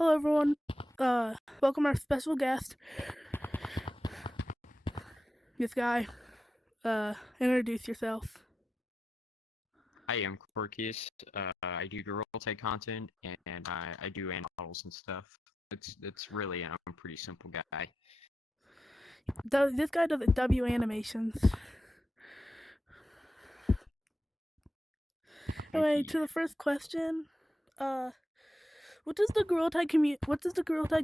Hello, everyone. Welcome our special guest, this guy. Introduce yourself. I am Quirkius. I do girl type content and I do models and stuff. It's really I'm a pretty simple guy. This guy does W animations. Anyway, Indeed. to the first question, uh, what does the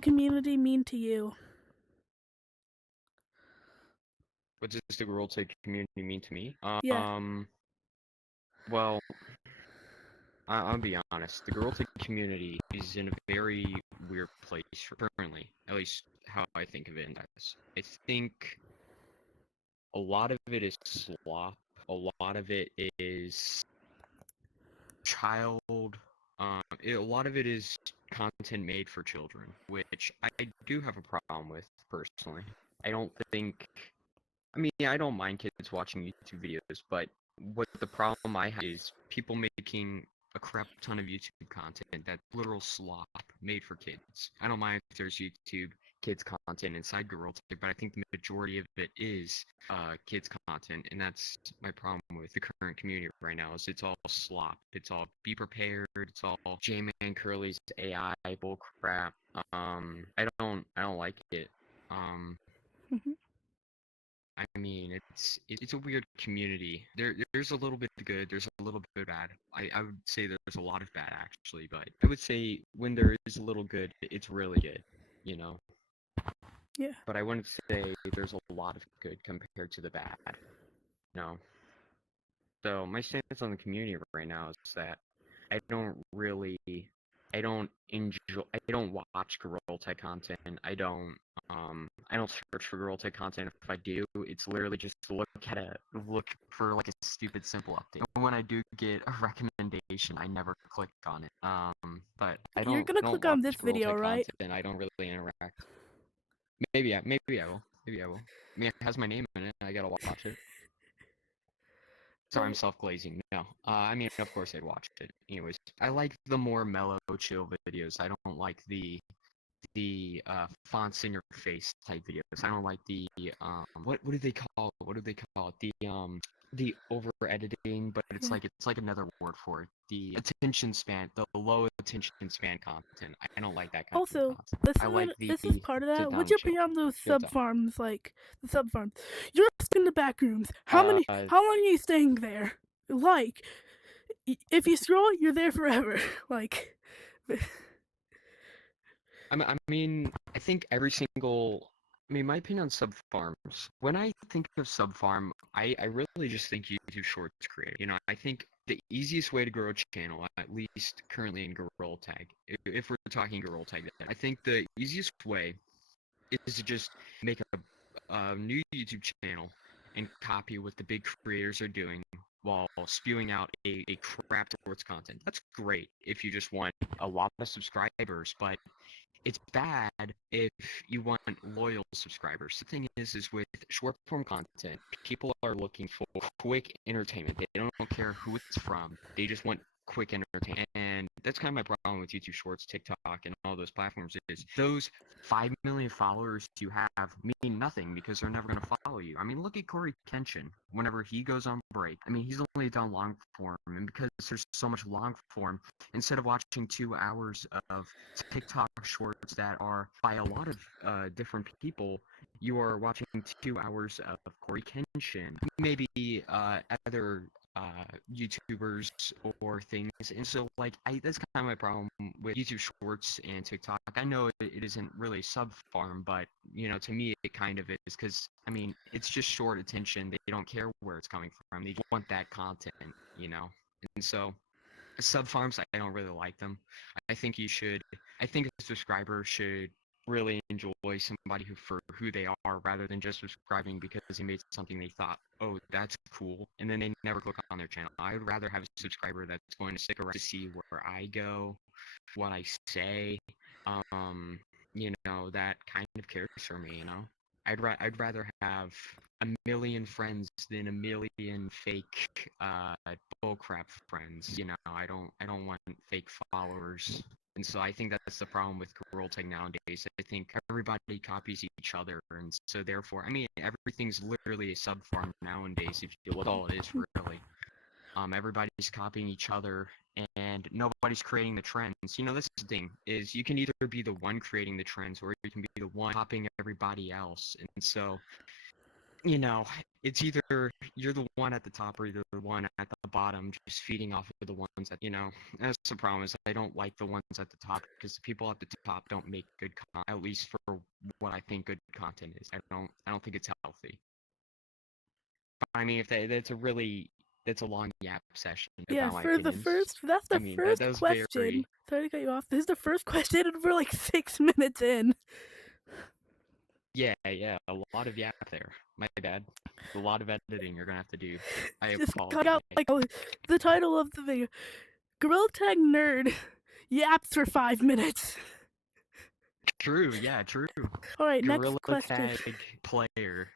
community mean to you? What does the girl type community mean to me? Yeah. Well, I'll be honest. The girl type community is in a very weird place currently. At least how I think of it. I think a lot of it is slop. A lot of it is child. A lot of it is content made for children, which I do have a problem with personally. I don't think. I mean, I don't mind kids watching YouTube videos, but what the problem I have is people making a crap ton of YouTube content that's literal slop made for kids. I don't mind if there's YouTube kids content inside Girl Tech, but I think the majority of it is kids content, and that's my problem with the current community right now. Is it's all slop. It's all be prepared. It's all J-Man Curly's AI bullcrap. I don't like it. Um, hmm I mean, it's a weird community. There's a little bit good, there's a little bit bad. I would say there's a lot of bad actually, but I would say when there is a little good, it's really good, you know. Yeah. But I wouldn't say there's a lot of good compared to the bad, no. So my stance on the community right now is that I don't really, I don't enjoy, I don't watch girl type content. I don't search for girl type content. If I do, it's literally just look for like a stupid simple update. And when I do get a recommendation, I never click on it. But You're gonna I don't click watch on this girl video, type right? content. I don't really interact. Maybe I will. Maybe I will. I mean, it has my name in it. I gotta watch it. Sorry, I'm Right. self-glazing. No. I mean, of course I'd watch it. Anyways, I like the more mellow, chill videos. I don't like the fonts in your face type videos. I don't like the what do they call it? What do they call it? The over editing, but Yeah. it's like another word for it. The attention span, the low attention span content. I don't like that kind of Also, content. I like this is the part of sit that. What's down your chill. opinion on those Good sub stuff. farms? Like the sub farms. You're stuck in the back rooms. Uh, How long are you staying there? Like, if you scroll, you're there forever. Like, I mean, I think every single. I mean, my opinion on sub farms. When I think of sub farm, I really just think YouTube Shorts creator. You know, I think the easiest way to grow a channel, at least currently in Gorilla Tag, if we're talking Gorilla Tag, I think the easiest way is to just make a new YouTube channel and copy what the big creators are doing while spewing out a crap towards content. That's great if you just want a lot of subscribers, but it's bad if you want loyal subscribers. The thing is with short form content, people are looking for quick entertainment. They don't care who it's from. They just want quick entertainment. And that's kind of my problem with YouTube Shorts, TikTok, and all those platforms is those 5 million followers you have mean nothing because they're never going to follow you. I mean, look at Corey Kenshin. Whenever he goes on break, I mean, he's only done long form, and because there's so much long form, instead of watching 2 hours of TikTok shorts that are by a lot of different people, you are watching 2 hours of Corey Kenshin, maybe other YouTubers or things. And so, like, that's kind of my problem with YouTube Shorts and TikTok. I know it isn't really sub farm, but you know, to me, it kind of is because I mean, it's just short attention. They don't care where it's coming from. They just want that content, you know. And so sub farms, I don't really like them. I think you should. I think a subscriber should really enjoy somebody who for who they are rather than just subscribing because they made something they thought, oh, that's cool, and then they never click on their channel. I would rather have a subscriber that's going to stick around to see where I go, what I say, you know, that kind of cares for me, you know. I'd rather have a million friends than a million fake bullcrap friends. You know, I don't want fake followers. And so I think that's the problem with Gorilla Tag nowadays. I think everybody copies each other, and so therefore, I mean, everything's literally a sub farm nowadays. If you look, all it is really. Everybody's copying each other, and nobody's creating the trends. You know, this is the thing, is you can either be the one creating the trends, or you can be the one copying everybody else. And so, you know, it's either you're the one at the top or you're the one at the bottom, just feeding off of the ones that, you know, that's the problem. Is I don't like the ones at the top because the people at the top don't make good content, at least for what I think good content is. I don't think it's healthy. But I mean, if that's a long yap session Yeah, about my for the opinions. first, that's the I mean, first that was question. very. Sorry to cut you off. This is the first question, and we're like 6 minutes in. Yeah, a lot of yap there. My bad. A lot of editing you're gonna have to do. I Just apologize. cut out like the title of the video: Gorilla Tag Nerd yaps for 5 minutes. True, yeah, true. All right, Gorilla next question. Tag player.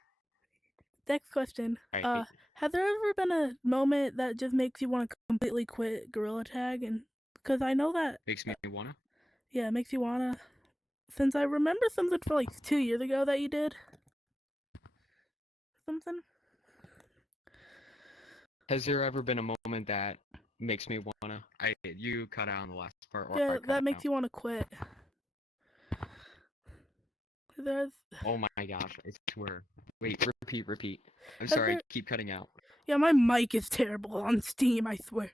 Next question. Right. Has there ever been a moment that just makes you want to completely quit Gorilla Tag? And because I know that, Makes me wanna. yeah, it makes you wanna. Since I remember something for like 2 years ago that you did. Something. Has there ever been a moment that makes me wanna? You cut out on the last part, or I Yeah, cut that makes out. you want to quit. There's. Oh my gosh, I swear. Wait, repeat. I'm Has sorry, there- I keep cutting out. Yeah, my mic is terrible on Steam, I swear.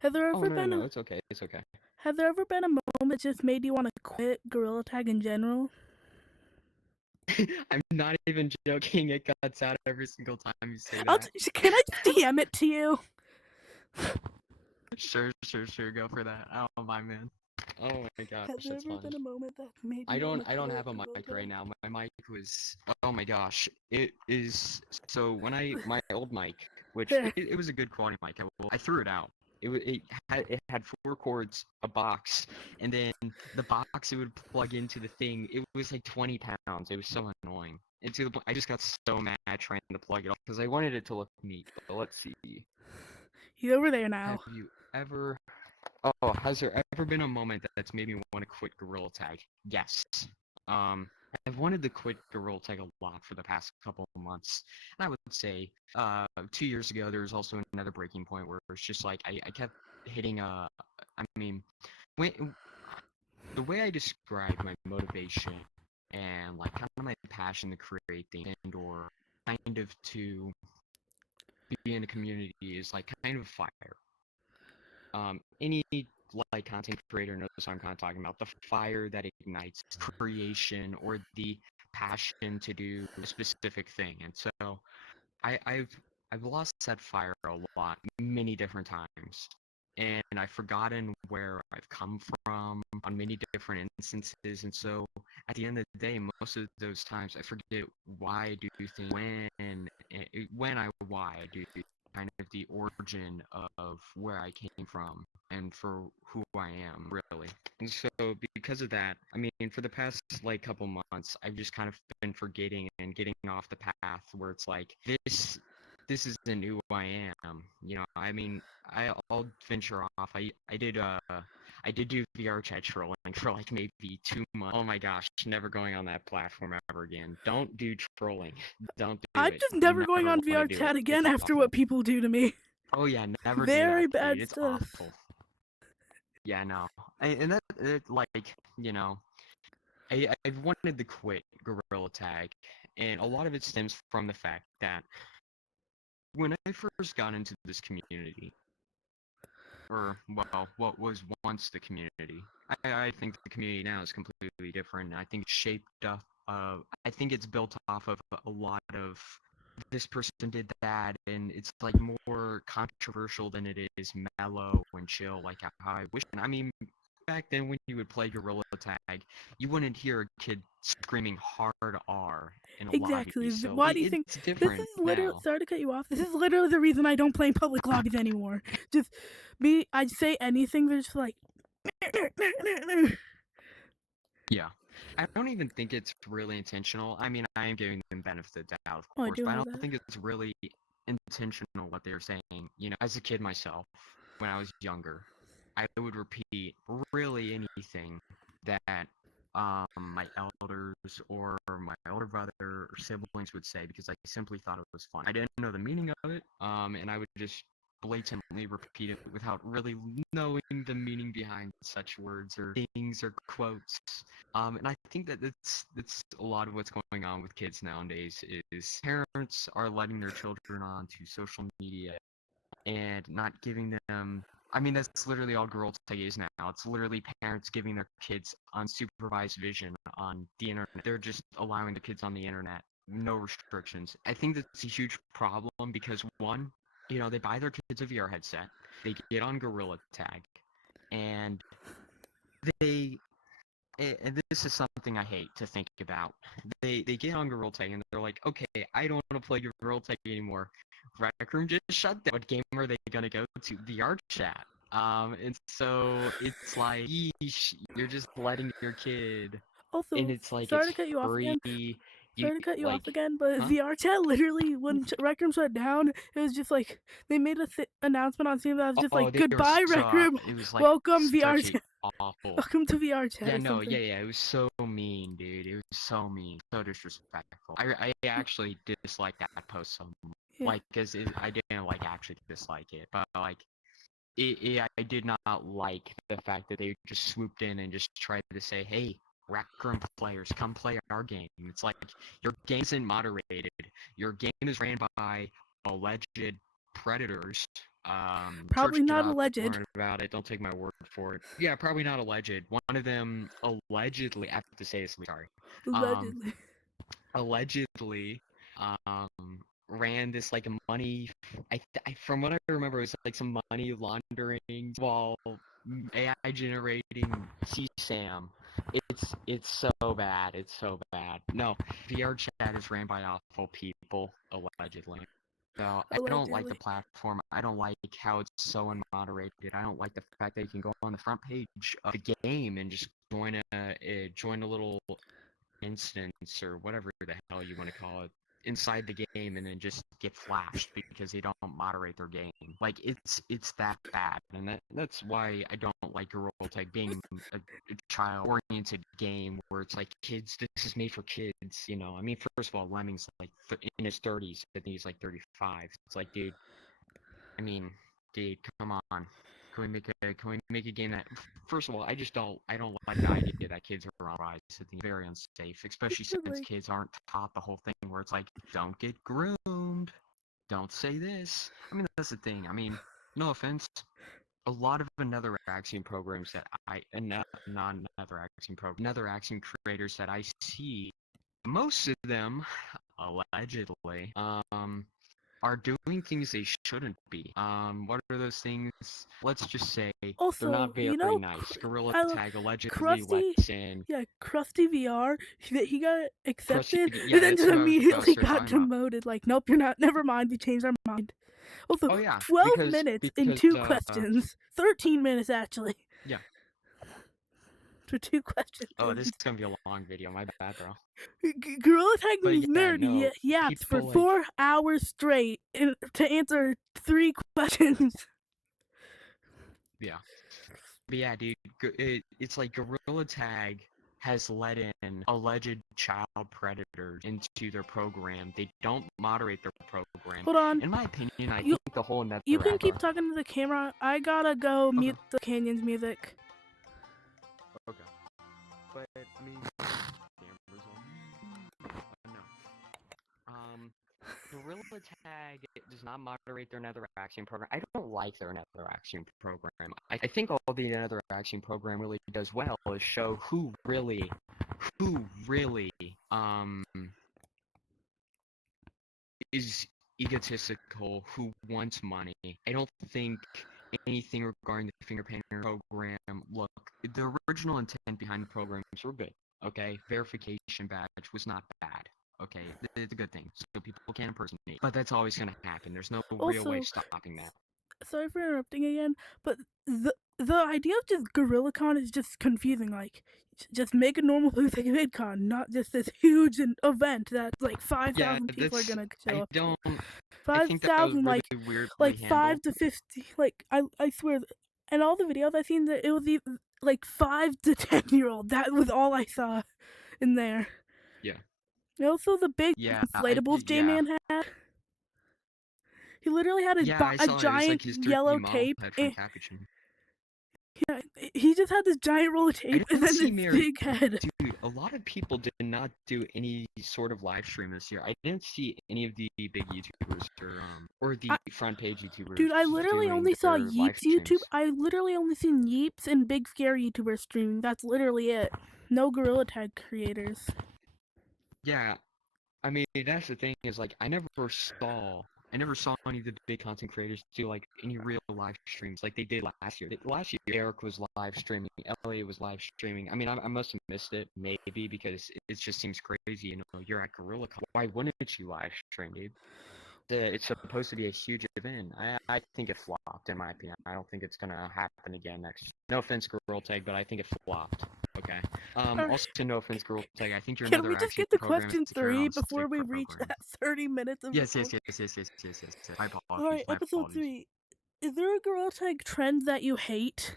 Has there Oh ever been no, it's okay. Has there ever been a moment that just made you want to quit Gorilla Tag in general? I'm not even joking. It cuts out every single time you say that. Can I DM it to you? Sure. Go for that. I don't mind, man. Oh my gosh, Has there that's ever fun. been a moment that made you I don't want to I don't quit have a Gorilla mic Tag? right now. My mic was, oh my gosh. It is, so when my old mic, which There. it was a good quality mic. I threw it out. It had 4 cords, a box, and then the box it would plug into the thing. It was like 20 pounds. It was so annoying. And to the point, I just got so mad trying to plug it off because I wanted it to look neat. But let's see. He's over there now. Have you ever? Oh, has there ever been a moment that's made me want to quit Gorilla Tag? Yes. I've wanted to quit Gorilla Tag a lot for the past couple of months. And I would say, 2 years ago, there was also another breaking point where it's just like I kept hitting I mean, when the way I describe my motivation and like kind of my passion to create things and or kind of to be in a community is like kind of fire. Any like content creator knows what I'm kind of talking about. The fire that ignites creation or the passion to do a specific thing. And so I've lost that fire a lot, many different times. And I've forgotten where I've come from on many different instances. And so at the end of the day, most of those times I forget why I do things, why I do kind of the origin of where I came from and for who I am, really. And so because of that, I mean, for the past like couple months, I've just kind of been forgetting and getting off the path where it's like this isn't who I am. You know, I mean, I'll venture off. I did do VR chat trolling for like maybe 2 months. Oh my gosh, never going on that platform ever again. Don't do trolling. Don't do I'm it. just You never going on wanna VR do chat it. again It's after awful. what people do to me. Oh yeah, never Very do that, bad dude. It's stuff. awful. Yeah, no. And that like, you know, I've wanted to quit Gorilla Tag, and a lot of it stems from the fact that when I first got into this community, or well, what was once the community, I think the community now is completely different. I think it's shaped up. I think it's built off of a lot of this person did that, and it's like more controversial than it is mellow and chill, like how I wish. And I mean, back then when you would play Gorilla Tag, you wouldn't hear a kid screaming hard R in a Exactly. lobby. So Why do you think it's this different is literally? now. Sorry to cut you off. This is literally the reason I don't play in public lobbies anymore. Just me. I'd say anything. They're just like. Yeah. I don't even think it's really intentional. I mean, I am giving them benefit of the doubt, of Oh, I course, do but I know don't that. think it's really intentional what they're saying. You know, as a kid myself, when I was younger, I would repeat really anything that my elders or my older brother or siblings would say because I simply thought it was fun. I didn't know the meaning of it, and I would just blatantly repeat it without really knowing the meaning behind such words or things or quotes. And I think that that's a lot of what's going on with kids nowadays is parents are letting their children onto social media and not giving them. I mean, that's literally all Girl Tag is now. It's literally parents giving their kids unsupervised vision on the internet. They're just allowing the kids on the internet, no restrictions. I think that's a huge problem because one, they buy their kids a VR headset, they get on Gorilla Tag, and they and this is something I hate to think about. They get on Gorilla Tag and they're like, okay, I don't want to play Gorilla Tag anymore. Rec Room just shut down. What game are they gonna go to? VR chat. And so it's like, yeesh, you're just letting your kid, and Also, it's like sorry it's to cut you off free. again. You Sorry to cut you off like, again, but huh? VR chat literally when Rec Room shut down, it was just like they made a announcement on Steam that was just Oh, like they were goodbye Rec Room, it was like welcome VR such a chat, awful. welcome to VR chat Yeah, or no, something. yeah, it was so mean, dude. It was so mean, so disrespectful. I actually disliked that post so Yeah, like, cause I didn't like actually dislike it, but like, I did not like the fact that they just swooped in and just tried to say, hey, Rec Room players, come play our game. It's like your game isn't moderated. Your game is ran by alleged predators. Search probably it not up, alleged. learn about it. Don't take my word for it. Yeah, probably not alleged. One of them allegedly, I have to say this, sorry. Um, Allegedly. allegedly, um, ran this like money. From what I remember, it was like some money laundering while AI generating CSAM. It's so bad. It's so bad. No, VR chat is ran by awful people, allegedly. So I don't like the Allegedly. platform. I don't like how it's so unmoderated. I don't like the fact that you can go on the front page of the game and just join a little instance or whatever the hell you want to call it inside the game and then just get flashed because they don't moderate their game. Like it's that bad, and that's why I don't like Gorilla Tag being a child-oriented game where it's like kids. This is made for kids, you know. I mean, first of all, Lemming's like in his 30s. I think he's like 35. It's like, dude. I mean, dude, come on. Can we make a game that first of all, I don't like the idea that kids are on rise. I think it's very unsafe, especially since Allegedly. kids aren't taught the whole thing where it's like, don't get groomed, don't say this. I mean, that's the thing. I mean, no offense, a lot of another Axiom programs that not another Axiom program, another Axiom creators that I see, most of them allegedly, are doing things they shouldn't be. What are those things? Let's just say they're Also, not very nice. Gorilla Tag allegedly Krusty, lets in yeah, Krusty VR, he got Krusty. accepted Yeah, and then that's just who I was about to immediately start got talking about. demoted. Like, nope, you're not. Never mind. We changed our mind. Also, Oh yeah, 12 because minutes in because 2 questions. 13 minutes actually yeah. for 2 questions. Oh, this is gonna be a long video. My bad, bro. Gorilla Tag But was yeah, nerd no, yaps for people like 4 hours straight to answer 3 questions. yeah. But yeah, dude, it's like Gorilla Tag has let in alleged child predators into their program. They don't moderate their program. Hold on. In my opinion, I You think the whole nether you can keep talking to the camera. I gotta go Okay. mute the Canyons music. Okay. But I mean, cameras on. No. Gorilla Tag does not moderate their Nether Axiom program. I don't like their Nether Axiom program. I think all the Nether Axiom program really does well is show who really, is egotistical, who wants money. I don't think anything regarding the finger painter program. Look, the original intent behind the programs were good. Okay, verification badge was not bad. Okay, it's a good thing, so people can impersonate. But that's always going to happen. There's no real way Also, of stopping that. sorry for interrupting again, but the idea of just GorillaCon is just confusing. Like, just make a normal VidCon, not just this huge event that like 5,000 people are gonna show I up. don't. I think that was 5,000, really like weirdly like handled. 5 to 50. Like I swear, And all the videos I seen, that it was like 5 to 10-year-old. That was all I saw in there. Yeah. And also the big Yeah, inflatables yeah. J-Man had. He literally had Yeah, I a saw it. It was like giant his 3D yellow model tape. head from Capuchin. Yeah, he just had this giant roll of I tape and didn't then see this big head. Dude, a lot of people did not do any sort of live stream this year. I didn't see any of the big YouTubers or the front page YouTubers. Dude, I literally doing only saw their live Yeeps YouTube. streams. I literally only seen Yeeps and Big Scary YouTubers streaming. That's literally it. No Gorilla Tag creators. Yeah, I mean that's the thing is like I never saw any of the big content creators do like any real live streams like they did last year. Last year, Eric was live streaming, Elliot was live streaming. I mean, I must have missed it maybe because it just seems crazy. You know, you're at GorillaCon. Why wouldn't you live stream, dude? It's supposed to be a huge event. I think it flopped in my opinion. I don't think it's gonna happen again next year. No offense, Gorilla Tag, but I think it flopped. Okay. Also, no offense, Gorilla Tag. I think you're Can another we just action get to program question to carry 3 on before stick we reach program. that 30 minutes of Yes. recording? Yes. My apologies. Alright, My episode apologies. 3. Is there a Gorilla Tag trend that you hate?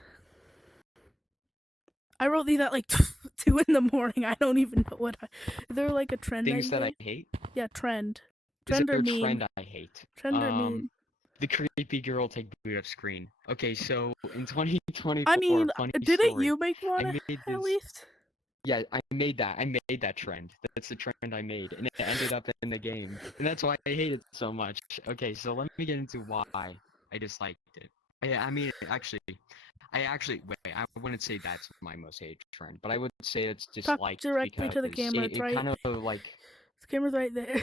I wrote these at like 2 in the morning. I don't even know what is there like a trend Things that I hate? Yeah, trend. Is Trend there or a meme? trend I hate? Trend or meme? The creepy girl take boot up screen. Okay, so in 2024, I mean, funny didn't story. you make one I made at least? Yeah, I made that trend. That's the trend I made, and it ended up in the game, and that's why I hate it so much. Okay, so let me get into why I disliked it. I mean, actually, wait. I wouldn't say that's my most hated trend, but I would say it's Talk disliked directly because to the camera. It's it right. kind of like. The camera's right there.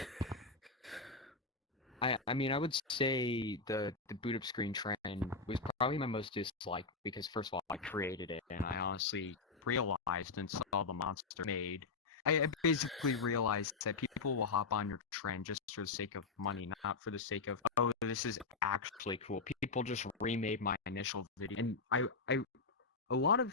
I mean, I would say the boot up screen trend was probably my most disliked because first of all, I created it, and I honestly realized and saw the monster made. I basically realized that people will hop on your trend just for the sake of money, not for the sake of, oh, this is actually cool. People just remade my initial video, and a lot of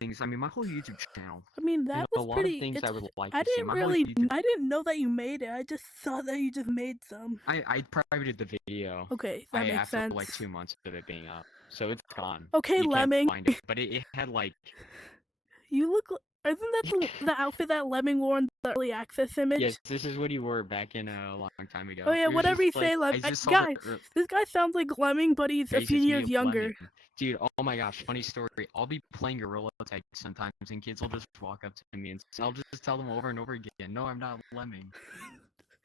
things. I mean, my whole YouTube channel. I mean, that was a lot pretty. of things I would like I to see. didn't really. I didn't know that you made it. I just saw that you just made some. I privated the video. Okay, that makes sense. After like 2 months of it being up, so it's gone. Okay, you Lemming. Can't find it, but it had like. You look. Isn't that the outfit that Lemming wore in the early access image? Yes, this is what he wore back in a long time ago. Oh yeah, whatever you say, Lemming. Guys, this guy sounds like Lemming, but he's a few years younger. Lemming. Dude, oh my gosh, funny story. I'll be playing Gorilla Tag sometimes, and kids will just walk up to me, and I'll just tell them over and over again, no, I'm not Lemming.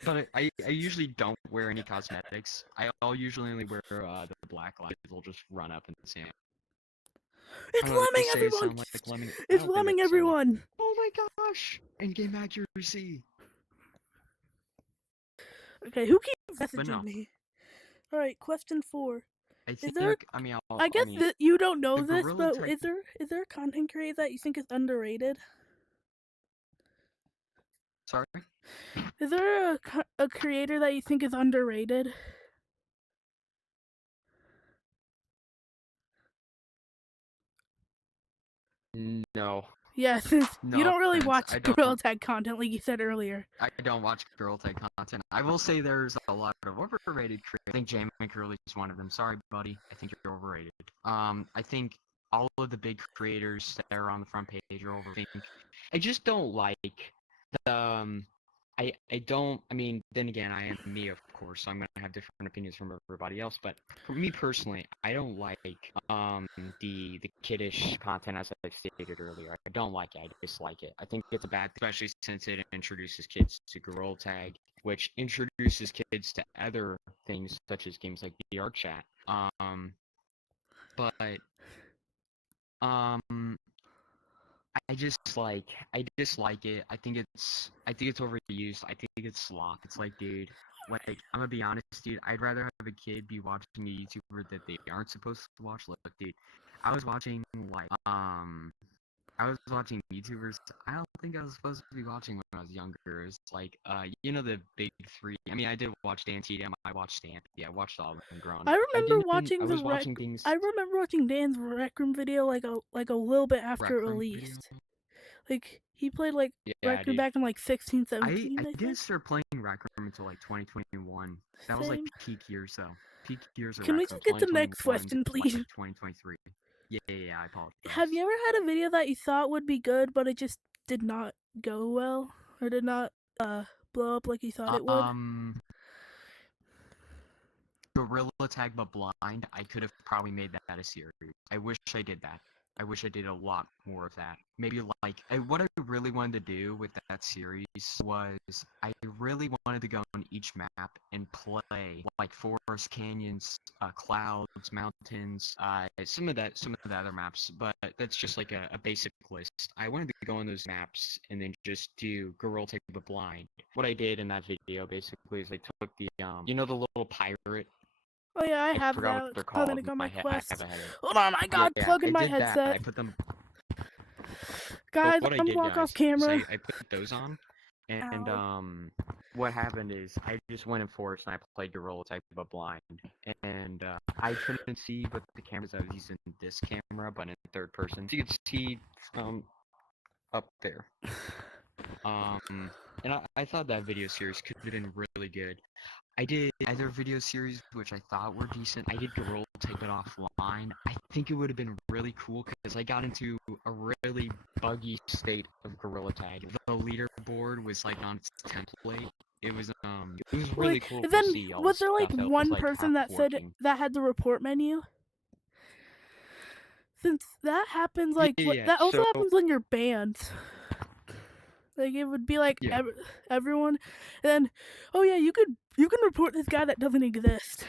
But I usually don't wear any cosmetics. I'll usually only wear the black lights. They'll just run up and say, it's Lemming, everyone! Like Lemming. It's Lemming, everyone! Oh my gosh! In-game accuracy! Okay, who keeps messaging me? Alright, question 4. I guess that you don't know this, but is there a content creator that you think is underrated? Sorry? Is there a creator that you think is underrated? No. Yes, no you don't really watch Gorilla Tag content like you said earlier. I don't watch Gorilla Tag content. I will say there's a lot of overrated creators. I think Jamie Curley is one of them. Sorry, buddy. I think you're overrated. I think all of the big creators that are on the front page are overrated. I just don't like the I mean, then again, I am me, of course, so I'm gonna have different opinions from everybody else, but for me personally, I don't like, the kiddish content as I stated earlier. I don't like it, I dislike it. I think it's a bad thing, especially since it introduces kids to Gorilla Tag, which introduces kids to other things, such as games like VR Chat. I dislike it. I think it's overused. I think it's slop. It's like, dude, like, I'm gonna be honest, dude, I'd rather have a kid be watching a YouTuber that they aren't supposed to watch. Look, dude, I was watching YouTubers I don't think I was supposed to be watching when I was younger. It's like, you know, the big 3. I mean, I did watch Dan TDM, I watched Stampy, I watched all of them grown. I remember watching Dan's Rec Room video like a little bit after it released. Like, he played like Rec Room back in like 16, 17. I didn't start playing Rec Room until like 2021. That was like peak years though. Peak years of Can we just get the next question, please? 2023. Yeah, I Have apologize. you ever had a video that you thought would be good, but it just did not go well, or did not blow up like you thought it would? Um, Gorilla Tag but Blind, I could have probably made that a series. I wish I did that. I wish I did a lot more of that. Maybe like what I really wanted to do with that series was I really wanted to go on each map and play like forests, canyons, clouds, mountains, some of the other maps. But that's just like a basic list. I wanted to go on those maps and then just do Gorilla Tag but Blind. What I did in that video basically is I took the the little pirate. Oh yeah, I I have forgot what that. they're Plugging called it in on my my head. I have Quest. a headache. Oh my god, Yeah, plug in I my did that. I headset. put them. But Guys, what I I'm did, walk off guys, is camera. I put those on, and Ow. what happened is I just went in forest and I played Gorilla Type of Blind, and I couldn't see with the cameras I was using this camera, but in third person, so you could see up there. And I thought that video series could have been really good. I did other video series which I thought were decent. I did Gorilla Type It Offline. I think it would have been really cool because I got into a really buggy state of Gorilla Tag. The leaderboard was like on its template. It was really Wait, cool and to then see all the was there like stuff that was one like half person that said working. that had the report menu? Since that happens, Yeah, like yeah, yeah. that also So happens when you're banned. Like it would be like yeah, everyone, and then, oh yeah, you can report this guy that doesn't exist.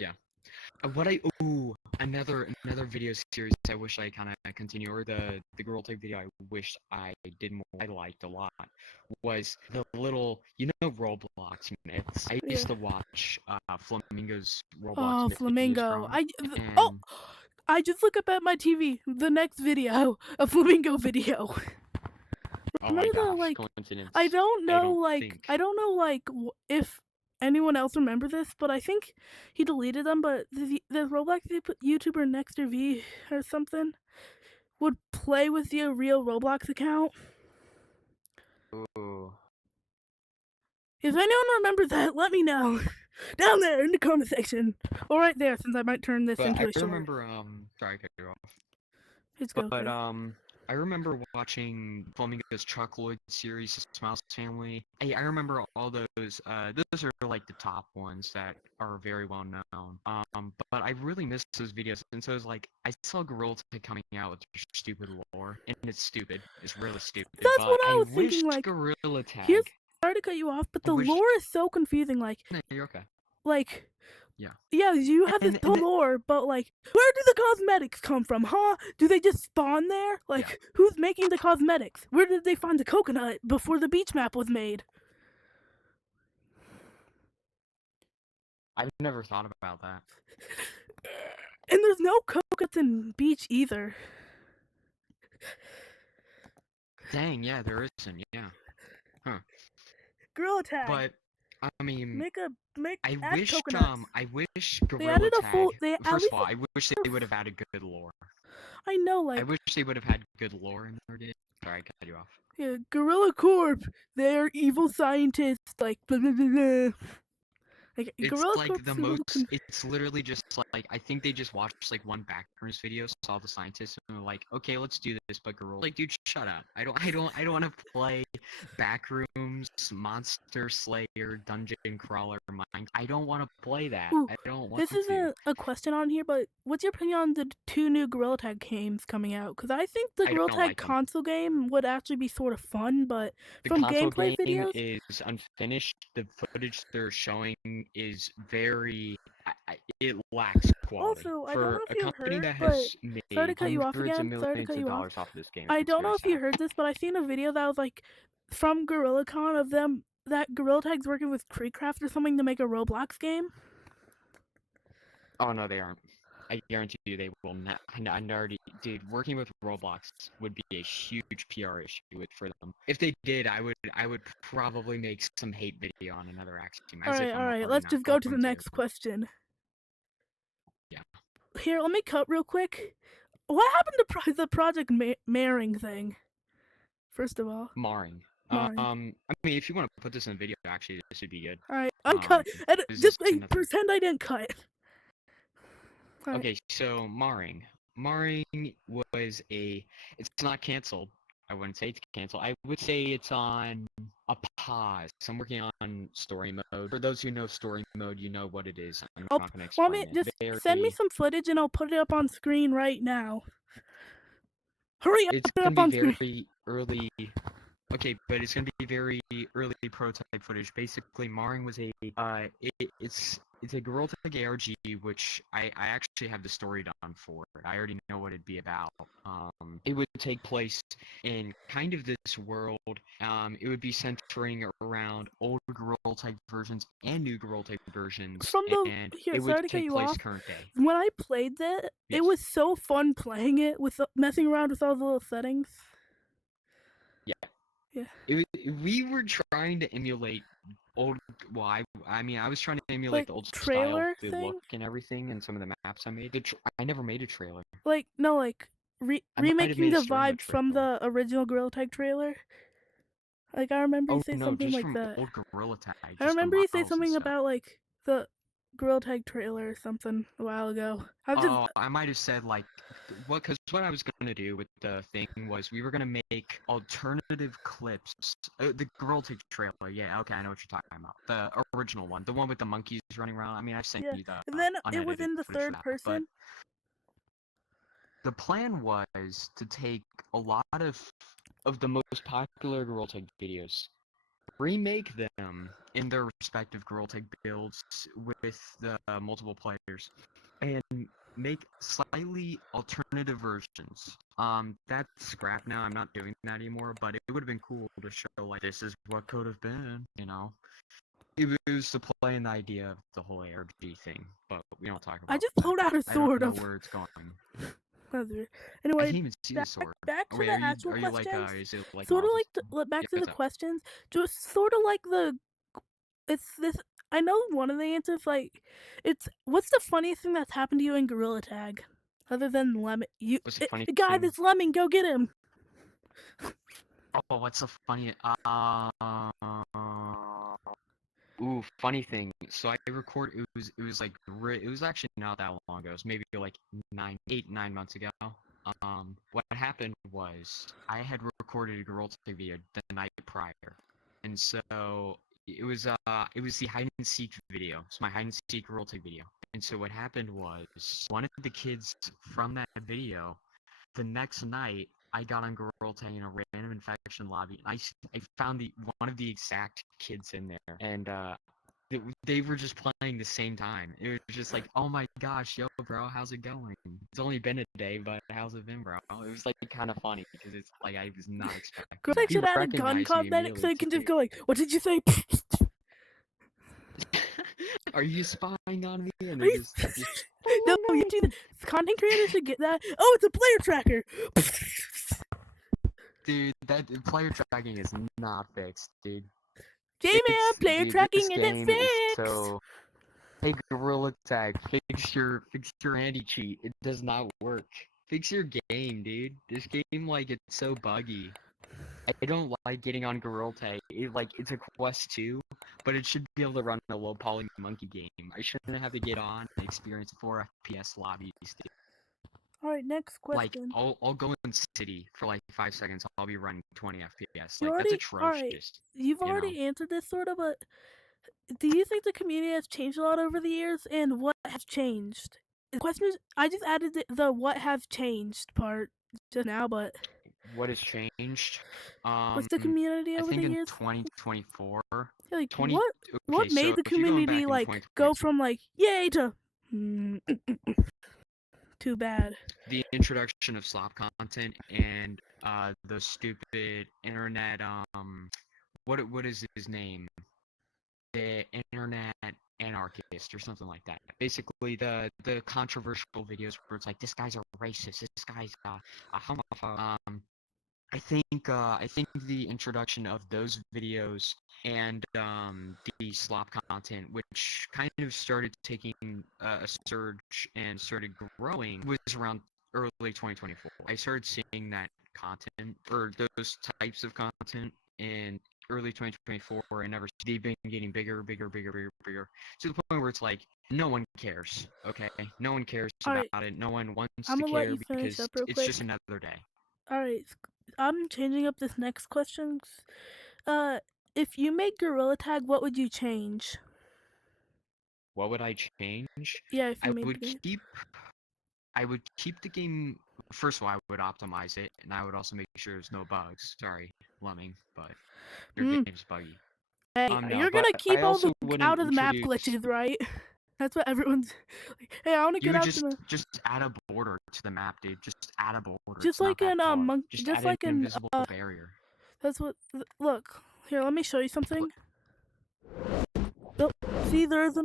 yeah. Another video series I wish I kind of continue, or the Girl Type video I wish I did more. I liked a lot was the little Roblox myths. I Yeah. used to watch Flamingo's Roblox Oh, myth videos Flamingo. growing up, Oh, and I just look up at my TV. The next video, a Flamingo video. oh my Remember the gosh, like? coincidence. I don't I know don't like think. I don't know like if anyone else remember this, but I think he deleted them. But the Roblox YouTuber Nexter V or something would play with your real Roblox account. Ooh. If anyone remembers that, let me know down there in the comment section, or right there, since I might turn this But into I a short. remember sorry, I cut you off. It's go But okay. I remember watching Flamingo's Truckload series, The Smiles Family. I remember all those. Those are like the top ones that are very well known. But I really miss those videos, and so it's like I saw Gorilla Tag coming out with their stupid lore, and it's stupid. It's really stupid. That's But what I I was wish thinking. Like, Gorilla here's Tag. sorry to cut you off, but I the wish. lore is so confusing. Like, No, you're okay. like. Yeah. Yeah, you have this And lore, but like, where do the cosmetics come from, huh? Do they just spawn there? Like, yeah. who's making the cosmetics? Where did they find the coconut before the beach map was made? I've never thought about that. And there's no coconuts in beach either. Dang, yeah, there isn't. Yeah. Huh. Gorilla Tag. But I mean, add coconuts. I wish They Gorilla added a Tag. full. They at First least. of all, I wish they would have added good lore. I know, I like. wish they would have had good lore in their game. Sorry, I cut you off. Yeah, Gorilla Corp. They're evil scientists. Like blah blah blah. Blah. Like It's Gorilla like Corp's the a little most. It's literally just like I think they just watched like one Backrooms video, saw the scientists, and were like, okay, let's do this. But Gorilla, like, dude, shut up. I don't want to play Backrooms, Monster Slayer, Dungeon Crawler, Mine. I don't want to play that. Ooh, I don't want this to. isn't a question on here, but what's your opinion on the 2 new Gorilla Tag games coming out? Because I think the I Gorilla don't Tag like them. console game would actually be sort of fun, but The from console gameplay game videos, is unfinished. The footage they're showing is very. It lacks quality. also, I don't For know a if you company heard, that but has sorry to made cut you off hundreds of again. Sorry to millions cut of you off. dollars off of this game, I it's don't know very if you sad. heard this, but I seen a video that was like from GorillaCon of them that Gorilla Tag's working with KreekCraft or something to make a Roblox game. Oh no, they aren't. I guarantee you they will not. I already, dude. Working with Roblox would be a huge PR issue for them. If they did, I would probably make some hate video on another Axiom. All right. Let's just go to the next question. Yeah. Here, let me cut real quick. What happened to the Project Maring thing? First of all, Marring. Marring. I mean, if you want to put this in a video, actually, this would be good. All right, uncut. Just another... pretend I didn't cut. Okay, so Marring was a. It's not canceled. I wouldn't say it's canceled. I would say it's on a pause. I'm working on story mode. For those who know story mode, you know what it is. I'm Oh, not gonna want me explain it. just send me Very. some footage and I'll put it up on screen right now. Hurry up, It's put it gonna up be on screen. very early. Okay, but it's gonna be very early prototype footage. Basically, Marring was a it's a Geraltic ARG, which I actually have the story done for. I already know what it'd be about. It would take place in kind of this world. It would be centering around old Geraltic versions and new Geraltic versions, From the and here, it would sorry to cut take you place off. current day. When I played it, Yes. it was so fun playing it with messing around with all the little settings. Yeah. Yeah. We were trying to emulate old. Well, I mean, I was trying to emulate Like the old style, trailer the thing? look and everything, and some of the maps I made. I never made a trailer. Like no, like I might have remaking made a the story mode vibe from trailer. the original Gorilla Tag trailer. Like I remember you Oh say no, something just like from that. old Gorilla Tag, I just the remember you say models and something stuff. about like the Gorilla Tag trailer or something a while ago. Oh, I might have said like what? Because what I was gonna do with the thing was we were gonna make alternative clips. The Gorilla Tag trailer. Yeah, okay, I know what you're talking about. The original one, the one with the monkeys running around. I mean, I've sent Yeah, you the and then it was unedited in the footage for third that, but person. the plan was to take a lot of the most popular Girl-Tag videos, remake them in their respective Girl-Tag builds with the multiple players, and make slightly alternative versions. That's scrap now. I'm not doing that anymore. But it would have been cool to show like this is what could have been. You know, it was to play in the idea of the whole ARG thing. But we don't talk I about just that. pulled out a I don't sword know of. where it's going. I Anyway, can't even see the sword. back Oh to wait, the actual are you like questions. is it like Sort of models? like back Yeah, to the what's up? questions. Just sort of like the. It's this. I know one of the answers. Like, it's what's the funniest thing that's happened to you in Gorilla Tag, other than Lemming? What's the funny Guy, thing? this Lemming, go get him. Oh, what's the funny? Ooh, funny thing. So I record. It was like it was actually not that long ago. It was maybe like 9 months ago. What happened was I had recorded a Girl Tag video the night prior, and so it was the hide and seek video. It's my hide and seek Girl Tag video. And so what happened was one of the kids from that video the next night I got on Girl Tag in a random infection lobby. And I found one of the exact kids in there, and they were just playing the same time. It was just like, oh my gosh, yo, bro, how's it going? It's only been a day, but how's it been, bro? It was like kind of funny because it's like I was not expecting Gorilla that. Tag He should add a gun recognized me cosmetic so immediately you can just too. go like, "What did you say?" Are you spying on me? And Are then you? just No, you do that. Content creators should get that. Oh, it's a player tracker. dude, that player tracking is not fixed, dude. J-Man, player Dude, this tracking isn't game is fixed. so. Hey, Gorilla Tag, fix your anti-cheat. It does not work. Fix your game, dude. This game, like, it's so buggy. I don't like getting on Gorilla Tag. It's a quest 2, but it should be able to run a low poly monkey game. I shouldn't have to get on and experience 4 FPS lobbies, dude. All right, next Like, question. I'll go in city for like 5 seconds. I'll be running 20 FPS. You Like, that's already, all right. atrocious. You've You know. already answered this sort of, but do you think the community has changed a lot over the years, and what has changed? The question is, I just added the what have changed part just now, but What has changed? what's the community I over the think in years? 2024, Like 20. Okay, what made so the if you're going community back in like go 2022, from like yay to too bad? the introduction of slop content and the stupid internet what is his name? The internet anarchist or something like that. Basically, the controversial videos where it's like this guy's a racist, this guy's a homophobe. I think the introduction of those videos and the slop content, which kind of started taking a surge and started growing, was around early 2024. I started seeing that content or those types of content in early 2024, and ever they've been getting bigger, bigger, bigger, bigger, bigger, to the point where it's like no one cares. Okay, no one cares Alright, about it. No one wants I'm to gonna let care you finish because up real it's quick. just another day. Alright, I'm changing up this next question. Uh, if you made Gorilla Tag, what would you change? What would I change? Yeah, if you I made the would game. keep I would keep the game. First of all, I would optimize it, and I would also make sure there's no bugs. Sorry, Lemming, but your Mm. game's buggy. Hey, No, you're but gonna I keep all also the wouldn't out of the map introduce. glitches, right? That's what everyone's like, hey, I wanna You get would out the map. just add a border to the map, dude. Just add a border. Just It's not like that in hard. Just just add an like in invisible barrier. that's what look. Here, let me show you something. Oh, see, there's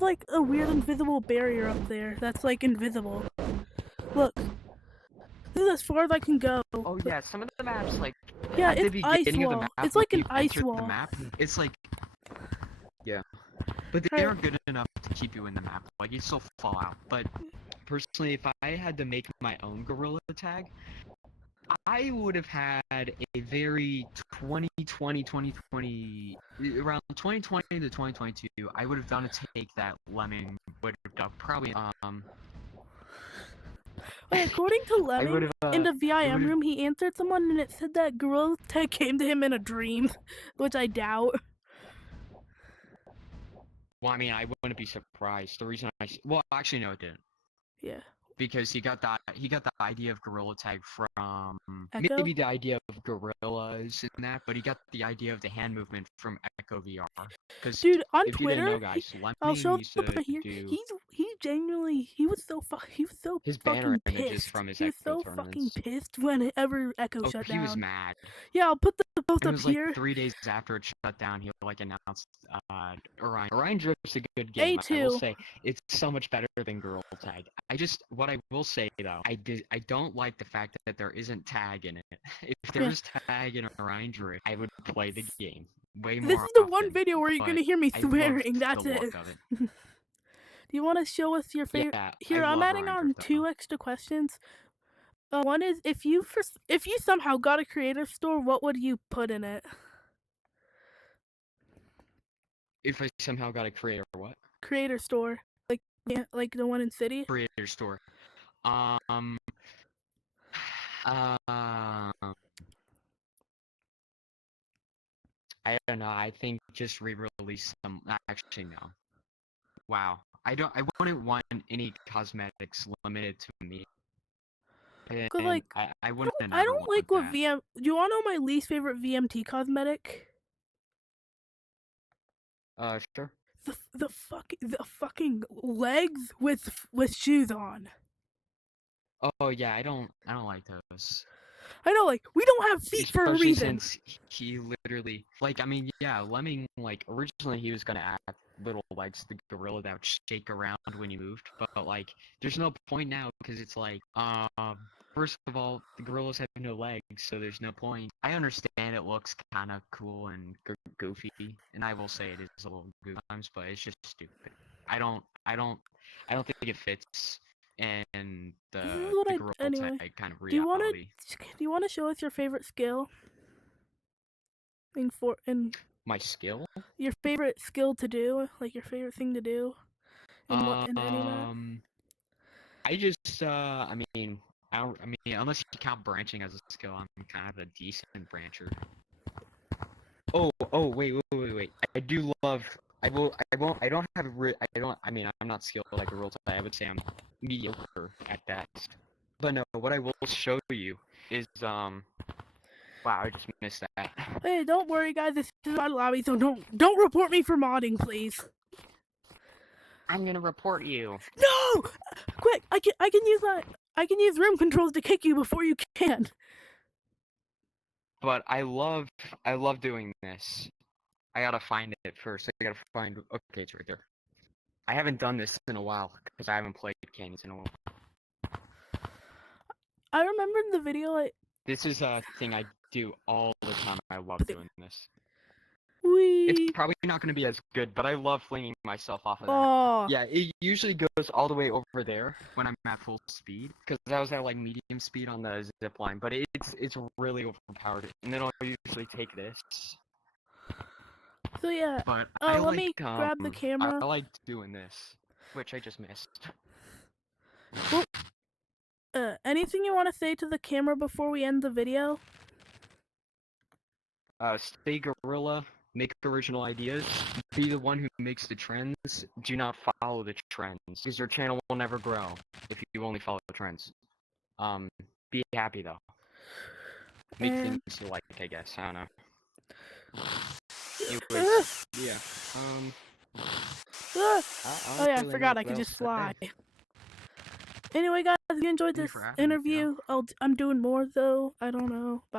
like a weird invisible barrier up there. That's like invisible. Look, this is as far as I can go. Oh yeah, some of the maps like Yeah, at the it's ice beginning of the wall. map It's when like an you ice enter the wall. map, it's like yeah. But they Right. aren't good enough to keep you in the map. Like you still fall out. But personally, if I had to make my own Gorilla Tag, I would have had a very 2020, 2020, around 2020 to 2022. I would have done a take that Lemming would have done probably Wait, according to I would Lemming, have in the it VIM would have. room, he answered someone and it said that Gorilla Tag came to him in a dream, which I doubt. Well, I mean, I wouldn't be surprised. The reason well, actually, no, it didn't. Yeah. Because he got the idea of Gorilla Tag from Echo? maybe the idea of gorillas and that, but he got the idea of the hand movement from Echo VR. Because Dude, on if you didn't Twitter, know, guys, I'll Lemming show used the to here. do He genuinely he was so his banner fucking images pissed. from his He was Echo so fucking tournaments. pissed whenever Echo Oh, shut he was down. mad. Yeah, I'll put the post It up was like here. 3 days after it shut down, he like announced Orion. Orion Drift's a good game. I will A2. say it's so much better than Gorilla Tag. What I will say though, I don't like the fact that there isn't tag in it. If there Yeah. was tag in Orion Drift, I would play the game way more This is the often, one video where you're but gonna hear me I swearing. loved That's the it. look of it. Do you want to show us your favorite? Yeah, I Here, I'm love adding Orion on Drift though. 2 extra questions. One is if you somehow got a creator store, what would you put in it? If I somehow got a creator what? Creator store, like the one in city. Creator store. Um. I don't know. I think just re-release some. Actually, no. Wow. I wouldn't want any cosmetics limited to me. Cause And like I wouldn't I ever don't like want what that. VM. Do you want to know my least favorite VMT cosmetic? Sure. The fucking legs with shoes on. Oh yeah, I don't like those. I know, like we don't have feet for a Especially reason. since he literally, like, I mean, yeah, Lemming, like, originally he was gonna add little legs to the gorilla that would shake around when you moved, but like, there's no point now because it's like, first of all, the gorillas have no legs, so there's no point. I understand it looks kind of cool and goofy, and I will say it is a little goofy sometimes, but it's just stupid. I don't think it fits in This is what the I gorilla anyway. tag kind of Do you reality. want to show us your favorite skill? In My skill? your favorite skill to do, like your favorite thing to do, in any map. I just I mean unless you count branching as a skill, I'm kind of a decent brancher. Oh wait. I do love I don't have I mean I'm not skilled like a real type. I would say I'm mediocre at best. But no, what I will show you is wow, I just missed that. Hey, don't worry, guys. This is my lobby, so don't report me for modding, please. I'm gonna report you. No! Quick! I can use room controls to kick you before you can. But I love doing this. I gotta find it first. I gotta find. Okay, it's right there. I haven't done this in a while because I haven't played Canyons in a while. I remember in the video This is a thing I do all the time. I love doing this. Wee. It's probably not going to be as good, but I love flinging myself off of that. Oh. Yeah, it usually goes all the way over there when I'm at full speed, because I was at like medium speed on the zip line, but it's really overpowered, and then I'll usually take this. So yeah, But let me grab the camera. I like doing this. which I just missed. Anything you want to say to the camera before we end the video? Stay gorilla, make original ideas, be the one who makes the trends, do not follow the trends, because your channel will never grow if you only follow the trends. Be happy though. Make And- things you like, I guess, I don't know. Anyways, yeah, Oh yeah, I forgot I could just fly. Anyway, guys, if you enjoyed Thank you this for having me, interview, I'm doing more though. I don't know. Bye.